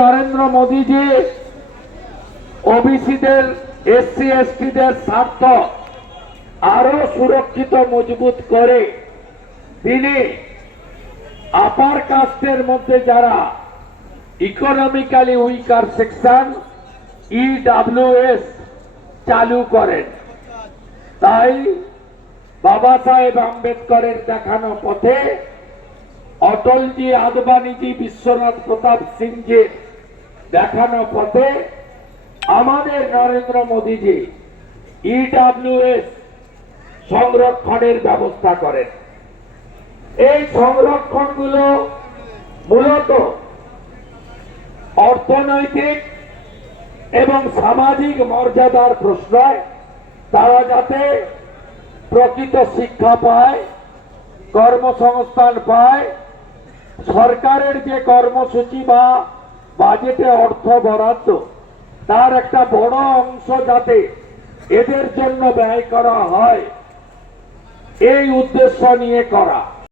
নরেন্দ্র মোদীজি ওবিসিদের, SC, এসটিদের স্বার্থ আরও সুরক্ষিত, মজবুত করে তিনি আপার কাস্টের মধ্যে যারা ইকোনমিক্যালি উইকার সেকশন ইডাব্লিউএস চালু করেন। তাই বাবা সাহেব আম্বেদকরের দেখানো পথে অটলজি, আদবানিজি, বিশ্বনাথ প্রতাপ সিংজির দেখানো পথে আমাদের নরেন্দ্র মোদীজি ইডাব্লিউএস সংরক্ষণের ব্যবস্থা করেন। এই সংরক্ষণগুলো মূলত অর্থনৈতিক এবং সামাজিক মর্যাদার প্রশ্রয়। তারা যাতে প্রকৃত শিক্ষা পায়, কর্মসংস্থান পায় সরকারের যে কর্মসূচি বা বাজেটে অর্থ বরাদ্দ, তার একটা বড় অংশ যাতে এদের জন্য ব্যয় করা হয়, এই উদ্দেশ্য নিয়ে করা।